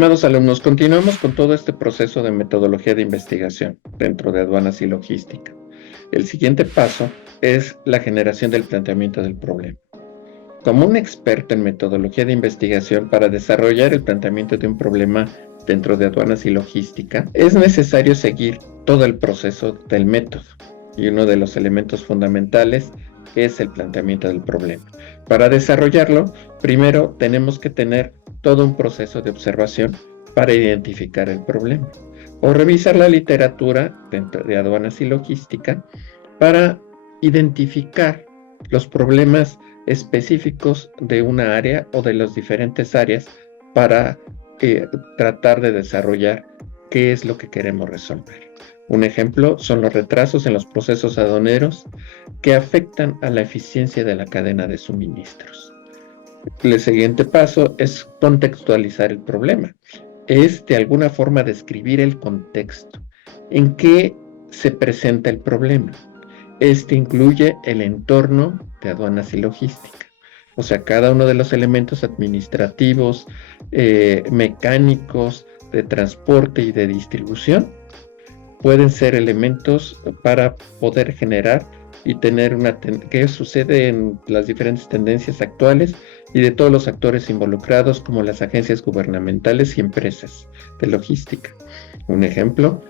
Estimados alumnos, continuamos con todo este proceso de metodología de investigación dentro de aduanas y logística. El siguiente paso es la generación del planteamiento del problema. Como un experto en metodología de investigación para desarrollar el planteamiento de un problema dentro de aduanas y logística, es necesario seguir todo el proceso del método. Y uno de los elementos fundamentales es el planteamiento del problema. Para desarrollarlo, primero tenemos que tener todo un proceso de observación para identificar el problema, o revisar la literatura dentro de aduanas y logística para identificar los problemas específicos de una área o de las diferentes áreas para tratar de desarrollar qué es lo que queremos resolver. Un ejemplo son los retrasos en los procesos aduaneros que afectan a la eficiencia de la cadena de suministros. El siguiente paso es contextualizar el problema. Es de alguna forma describir el contexto en que se presenta el problema. Este incluye el entorno de aduanas y logística. O sea, cada uno de los elementos administrativos, mecánicos, de transporte y de distribución pueden ser elementos para poder generar y tener qué sucede en las diferentes tendencias actuales y de todos los actores involucrados como las agencias gubernamentales y empresas de logística. Un ejemplo,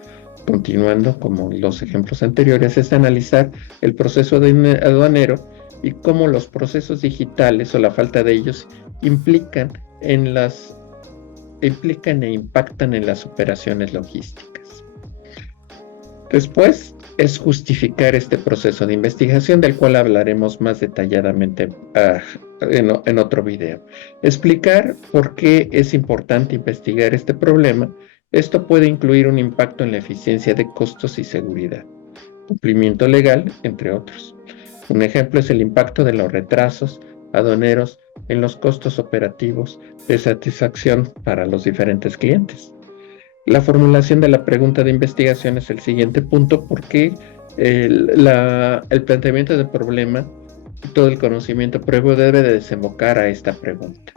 continuando como los ejemplos anteriores, es analizar el proceso aduanero y cómo los procesos digitales o la falta de ellos implican e impactan en las operaciones logísticas. Después es justificar este proceso de investigación, del cual hablaremos más detalladamente en otro video. Explicar por qué es importante investigar este problema. Esto puede incluir un impacto en la eficiencia de costos y seguridad, cumplimiento legal, entre otros. Un ejemplo es el impacto de los retrasos aduaneros en los costos operativos de satisfacción para los diferentes clientes. La formulación de la pregunta de investigación es el siguiente punto, porque el planteamiento del problema y todo el conocimiento previo debe de desembocar a esta pregunta.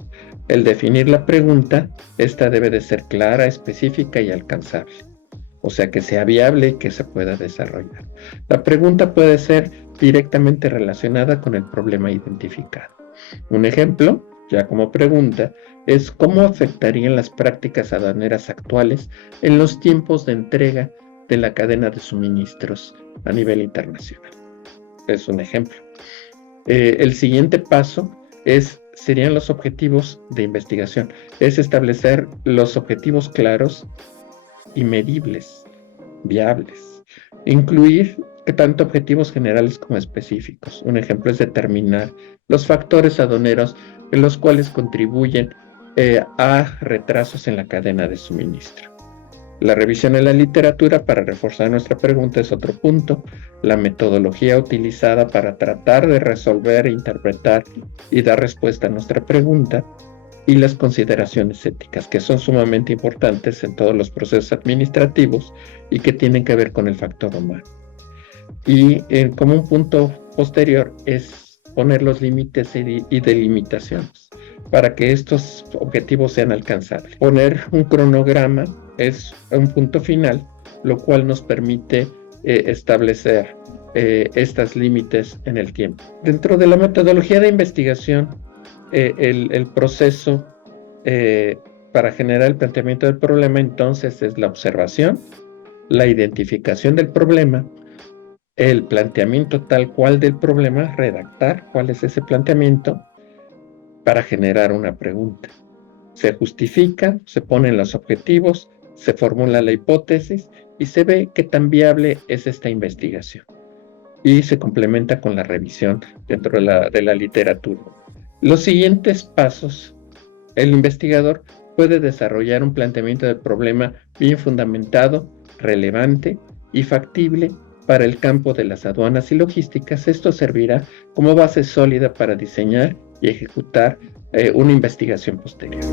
El definir la pregunta, esta debe de ser clara, específica y alcanzable, o sea, que sea viable y que se pueda desarrollar. La pregunta puede ser directamente relacionada con el problema identificado. Un ejemplo, ya como pregunta, es cómo afectarían las prácticas aduaneras actuales en los tiempos de entrega de la cadena de suministros a nivel internacional. Es un ejemplo. El siguiente paso serían los objetivos de investigación. Es establecer los objetivos claros y medibles, viables. Incluir tanto objetivos generales como específicos. Un ejemplo es determinar los factores aduaneros en los cuales contribuyen a retrasos en la cadena de suministro. La revisión en la literatura para reforzar nuestra pregunta es otro punto. La metodología utilizada para tratar de resolver, interpretar y dar respuesta a nuestra pregunta, y las consideraciones éticas, que son sumamente importantes en todos los procesos administrativos y que tienen que ver con el factor humano. Y como un punto posterior es poner los límites y delimitaciones para que estos objetivos sean alcanzables. Poner un cronograma es un punto final, lo cual nos permite establecer estos límites en el tiempo. Dentro de la metodología de investigación, el proceso para generar el planteamiento del problema entonces es la observación, la identificación del problema, el planteamiento tal cual del problema, redactar cuál es ese planteamiento para generar una pregunta. Se justifica, se ponen los objetivos, se formula la hipótesis y se ve qué tan viable es esta investigación. Y se complementa con la revisión dentro de la literatura. Los siguientes pasos, el investigador puede desarrollar un planteamiento del problema bien fundamentado, relevante y factible para el campo de las aduanas y logísticas. Esto servirá como base sólida para diseñar y ejecutar una investigación posterior.